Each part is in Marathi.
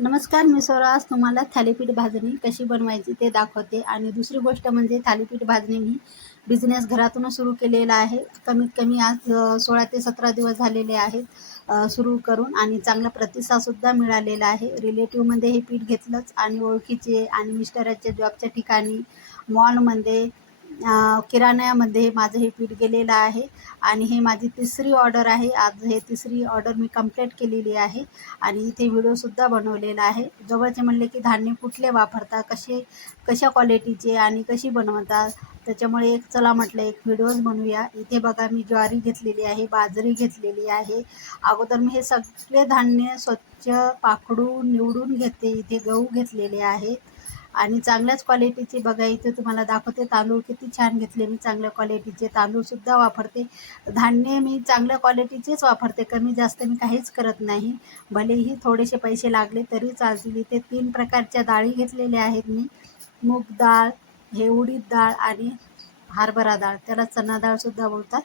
नमस्कार, मी स्वरा आज तुम्हाला थालीपीठ भाजणी कशी बनवायची ते दाखवते. आणि दुसरी गोष्ट म्हणजे थालीपीठ भाजणी मी बिझनेस घरातूनच सुरू केलेला आहे. कमीत कमी आज 16 ते 17 दिवस झालेले आहेत सुरू करून, आणि चांगला प्रतिसादसुद्धा मिळालेला आहे. रिलेटिव्हमध्ये हे पीठ घेतलंच, आणि ओळखीचे आणि मिस्टरांच्या जॉबच्या ठिकाणी, मॉलमध्ये, किराण्यामध्ये माझं हे पीठ गेलेलं आहे. आणि हे माझी तिसरी ऑर्डर आहे. आज हे तिसरी ऑर्डर मी कंप्लीट केलेली आहे. आणि इथे व्हिडिओसुद्धा बनवलेला आहे. जवळचे म्हणले की धान्य कुठले वापरता, कशा क्वालिटीचे आणि कशी बनवतात, त्याच्यामुळे चला म्हटलं एक व्हिडिओज बनवूया. इथे बघा, मी ज्वारी घेतलेली आहे, बाजरी घेतलेली आहे. अगोदर मी हे सगळे धान्य स्वच्छ पाखडून निवडून घेते. इथे गहू घेतलेले आहेत आणि चांगल्याच क्वालिटीचे. बघा इथे तुम्हाला दाखवते तांदूळ किती छान घेतले. मी चांगल्या क्वालिटीचे तांदूळसुद्धा वापरते. धान्य मी चांगल्या क्वालिटीचेच वापरते, कमी जास्त मी काहीच करत नाही. भलेही थोडेसे पैसे लागले तरी चालतील. इथे 3 प्रकारच्या डाळी घेतलेल्या आहेत मी. मूग डाळ, हे उडीद डाळ आणि हरभरा डाळ, त्याला चना डाळसुद्धा बोलतात.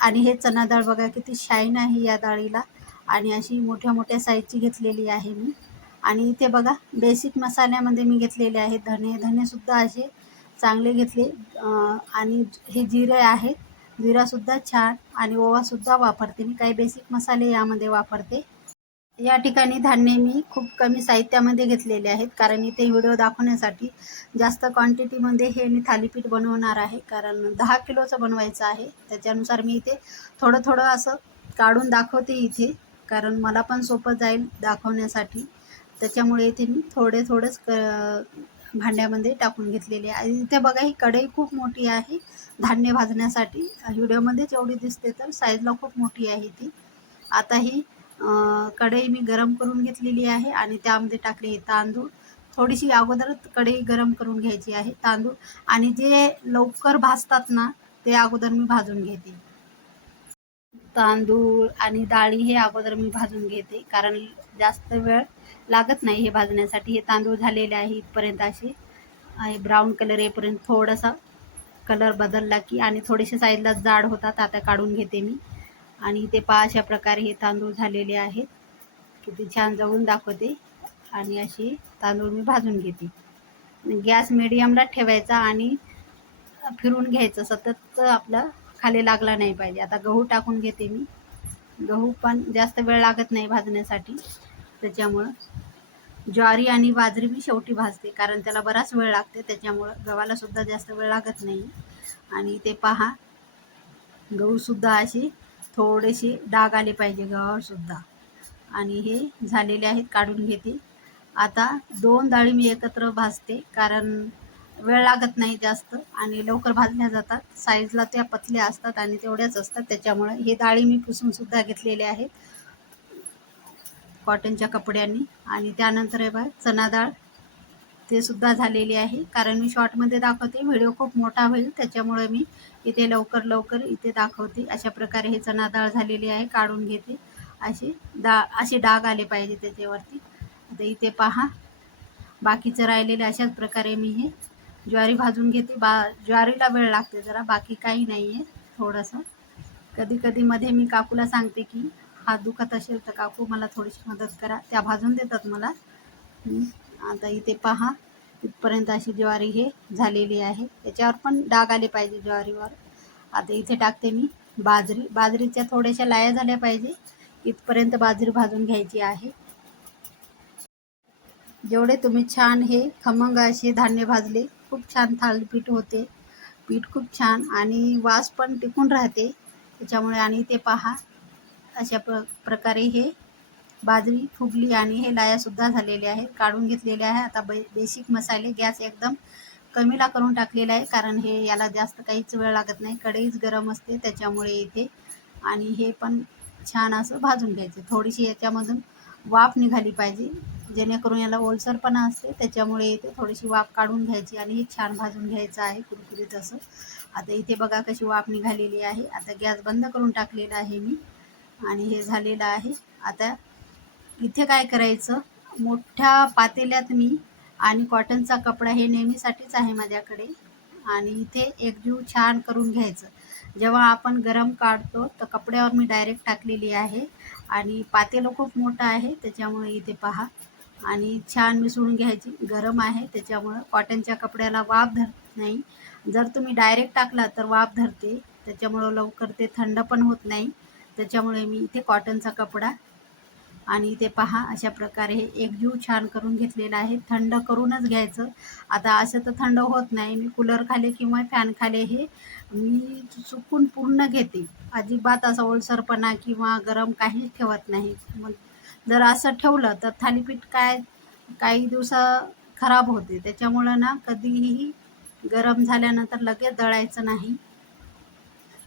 आणि हे चना डाळ बघा किती शाईन आहे या डाळीला, आणि अशी मोठ्या मोठ्या साईजची घेतलेली आहे मी. आणि इथे बघा बेसिक मसाल्यामध्ये मी घेतलेले आहेत धनेसुद्धा असे चांगले घेतले. आणि हे जिरे आहेत, जिरासुद्धा छान, आणि ओवासुद्धा वापरते मी. काही बेसिक मसाले यामध्ये वापरते. या ठिकाणी धान्य मी खूप कमी साहित्यामध्ये घेतलेले आहेत, कारण इथे व्हिडिओ दाखवण्यासाठी जास्त क्वांटिटीमध्ये हे मी थालीपीठ बनवणार आहे. कारण 10 किलोचं बनवायचं आहे, त्याच्यानुसार मी इथे थोडं थोडं असं काढून दाखवते इथे, कारण मला पण सोपं जाईल दाखवण्यासाठी. त्याच्यामुळे इथे मी थोडेच भांड्यामध्ये टाकून घेतलेले आहे. इथे बघा ही कढई खूप मोठी आहे धान्य भाजण्यासाठी. व्हिडिओमध्येच एवढी दिसते, तर साईजला खूप मोठी आहे ती. आता ही कढई मी गरम करून घेतलेली आहे, आणि त्यामध्ये टाकले हे तांदूळ. थोडीशी अगोदरच कढई गरम करून घ्यायची आहे तांदूळ, आणि जे लवकर भाजतात ना ते अगोदर मी भाजून घेते. तांदूळ आणि डाळी हे अगोदर मी भाजून घेते, कारण जास्त वेळ लागत नाही हे भाजण्यासाठी. हे तांदूळ झालेले आहे इथपर्यंत असे ब्राऊन कलर येईपर्यंत. थोडासा कलर बदलला की, आणि थोडेसे साईडला जाड होतात, आता काढून घेते मी. आणि इथे पहा अशा प्रकारे हे तांदूळ झालेले आहेत. किती छान जवळून दाखवते. आणि असे तांदूळ मी भाजून घेते. गॅस मिडियमला ठेवायचा आणि फिरून घ्यायचं सतत, आपलं खाली लागला नाही पाहिजे. आता गहू टाकून घेते मी. गहू पण जास्त वेळ लागत नाही भाजण्यासाठी, त्याच्यामुळं ज्वारी आणि बाजरी मी शेवटी भाजते, कारण त्याला बराच वेळ लागते, त्याच्यामुळं गव्हाला सुद्धा जास्त वेळ लागत नाही. आणि ते पहा, गहूसुद्धा असे थोडेसे डाग आले पाहिजे गव्हावर सुद्धा. आणि हे झालेले आहेत, काढून घेते. आता 2 डाळी मी एकत्र भाजते, कारण वेळ लागत नाही जास्त आणि लवकर भाजल्या जातात. साईजला त्या पतल्या असतात आणि तेवढ्याच असतात, त्याच्यामुळे हे डाळी मी पुसून सुद्धा घेतलेले आहेत कॉटनच्या कपड्यांनी. आणि त्यानंतर हे बघा चना डाळ, ते सुद्धा झालेली आहे. कारण मी शॉर्टमध्ये दाखवते, व्हिडिओ खूप मोठा होईल, त्याच्यामुळे मी इथे लवकर इथे दाखवते. अशा प्रकारे हे चना डाळ झालेली आहे, काढून घेते. असे डाग आले पाहिजे त्याच्यावरती. आता इथे पहा, बाकीचं राहिलेलं अशाच प्रकारे मी हे ज्वारी भाजून घेते. ज्वारीला वेळ लागते जरा, बाकी काही नाही आहे. थोडंसं कधी मध्ये मी काकूला सांगते की हात दुखत असेल तर काकू मला थोडीशी मदत करा, त्या भाजून देतात मला. आता इथे पहा, इथपर्यंत अशी ज्वारी हे झालेली आहे. त्याच्यावर पण डाग आले पाहिजे ज्वारीवर. आता इथे टाकते मी बाजरीच्या थोड्याशा लाया झाल्या पाहिजे, इथपर्यंत बाजरी भाजून घ्यायची आहे. जेवढे तुम्ही छान हे खमंग असे धान्य भाजले, खूप छान थालीपीठ होते. पीठ खूप छान आणि वास पण टिकून राहते त्याच्यामुळे. आणि ते पहा, अशा प्रकारे हे बाजरी फुगली आणि हे लायासुद्धा झालेले आहेत, काढून घेतलेले आहे. आता बेसिक मसाले गॅस एकदम कमीला करून टाकलेला आहे, कारण हे याला जास्त काहीच वेळ लागत नाही, कढईच गरम असते त्याच्यामुळे इथे. आणि हे पण छान असं भाजून घ्यायचं. थोडीशी याच्यामधून वाफ निघाली पाहिजे, जेणेकरून याला ओलसरपणा असते, त्याच्यामुळे इथे थोडीशी वाफ काढून घ्यायची आणि हे छान भाजून घ्यायचं आहे कुरकुरीत असं. आता इथे बघा कशी वाफ निघालेली आहे. आता गॅस बंद करून टाकलेला आहे मी, आणि हे झालेलं आहे. आता इथे काय करायचं, मोठ्या पातेल्यात मी, आणि कॉटनचा कपडा हे नेहमीसाठीच आहे माझ्याकडे, आणि इथे एकजीव छान करून घ्यायचं. जेव्हा आपण गरम काढतो तर कपड्यावर मी डायरेक्ट टाकलेली आहे आणि पातेलं खूप मोठं आहे त्याच्यामुळे इथे पहा. आणि छान मिसळून घ्यायची. गरम आहे त्याच्यामुळं कॉटनच्या कपड्याला वाफ धरत नाही. जर तुम्ही डायरेक्ट टाकला तर वाफ धरते, त्याच्यामुळं लवकर ते थंड पण होत नाही. त्याच्यामुळे मी इथे कॉटनचा कपडा आणि इथे पहा अशा प्रकारे हे एकजीव छान करून घेतलेला आहे. थंड करूनच घ्यायचं. आता असं तर थंड होत नाही. मी कूलर खाली किंवा फॅन खाली हे मी सुकून पूर्ण घेते. अजिबात असा ओलसरपणा किंवा गरम काहीच ठेवत नाही. मग जर असं ठेवलं तर थालीपीठ काय काही खराब होते. त्याच्यामुळं ना कधीही गरम झाल्यानंतर लगेच दळायचं नाही.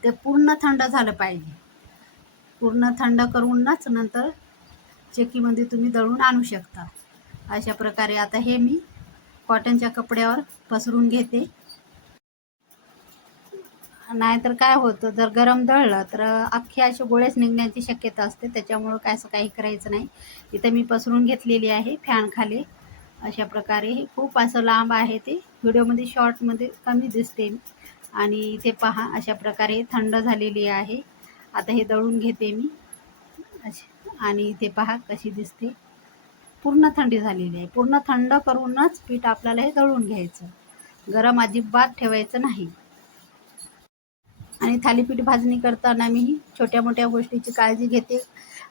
ते पूर्ण थंड झालं पाहिजे. पूर्ण थंड करूनच नंतर चक्कीमध्ये तुम्ही दळून आणू शकता. अशा प्रकारे आता हे मी कॉटनच्या कपड्यावर पसरून घेते. नाहीतर काय होतं, जर गरम दळलं तर अख्खे असे गोळेच निघण्याची शक्यता असते. त्याच्यामुळं काय असं काही करायचं नाही. इथं मी पसरून घेतलेली आहे फॅन खाली. अशा प्रकारे हे खूप असं लांब आहे, ते व्हिडिओमध्ये शॉर्टमध्ये कमी दिसते. आणि इथे पहा अशा प्रकारे थंड झालेली आहे. आता हे दळून घेते मी आणि इथे पहा कशी दिसते. पूर्ण थंडी झालेली आहे. पूर्ण थंड करूनच पीठ आपल्याला हे दळून घ्यायचं. गरम अजिबात ठेवायचं नाही. आणि थालीपीठ भाजणी करताना मी छोट्या मोठ्या गोष्टीची काळजी घेते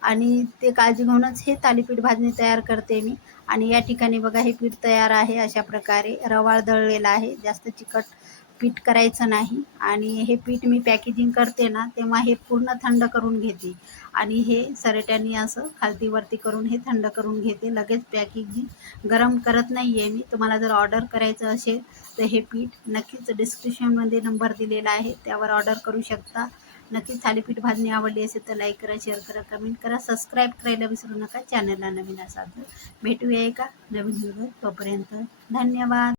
आणि ते काळजी घेऊनच हे थालीपीठ भाजणी तयार करते मी. आणि या ठिकाणी बघा हे पीठ तयार आहे. अशा प्रकारे रवाळ दळलेला आहे. जास्त चिकट पीठ करायचं नाही. आणि हे पीठ मी पॅकेजिंग करते ना तेव्हा हे पूर्ण थंड करून घेते आणि हे सरट्यानी असं खालती वरती करून हे थंड करून घेते. लगेच पॅकेजिंग गरम करत नाही आहे मी. तुम्हाला जर ऑर्डर करायचं असेल तर हे पीठ नक्कीच डिस्क्रिप्शनमध्ये नंबर दिलेला आहे, त्यावर ऑर्डर करू शकता. नक्कीच थालीपीठ भाजणी आवडली असेल तर लाईक करा, शेअर करा, कमेंट करा, सबस्क्राईब करायला विसरू नका. चॅनलला नवीन असाल तर भेटूया एका नवीन व्हिडिओ. तोपर्यंत धन्यवाद.